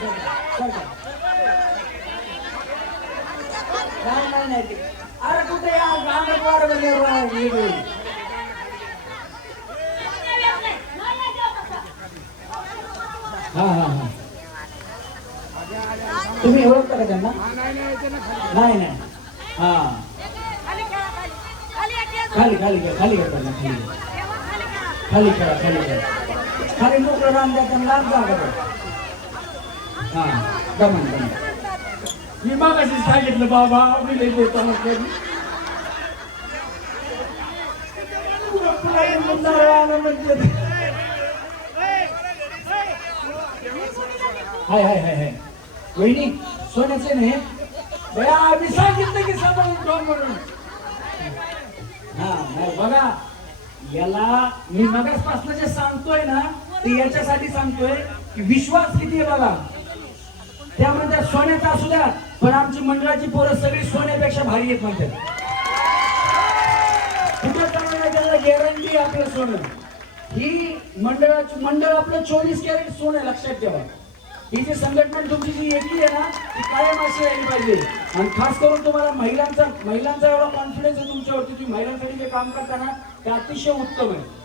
नाही तुम्ही ओळखता का त्यांना नाही नाही हा खाली खाली खाली खाली खाली खाली करा खाली मोकळं राम द्या त्यांना जागा हा गमन म्हणतो मी सांगितलं बाबा मी लई बोलताना म्हणजे. हाय हाय हाय हाय वहिनी सोन्याचे नाही बया मी सांगितलं की सदा म्हणून हा बघा याला मी मगासपासून जे सांगतोय ना ते याच्यासाठी सांगतोय की विश्वास किती आहे बघा त्या म्हणतात सोन्याचा असू द्या पण आमची मंडळाची पोरं सगळी सोन्यापेक्षा भारी आहेत म्हणतात गॅरंटी आपलं सोनं ही मंडळाची मंडळ आपलं चोवीस कॅरेट सोनं लक्षात ठेवा ही जे संघटना तुमची जी एकी आहे ना ती कायम अशी आणि खास करून तुम्हाला महिलांचा महिलांचा एवढा कॉन्फिडन्स आहे तुमच्यावरती तुम्ही महिलांसाठी जे काम करता ना ते अतिशय उत्तम आहे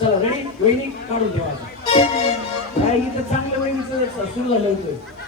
चला रेडी वहिनी काढून ठेवा काय इथं चांगलं उशीर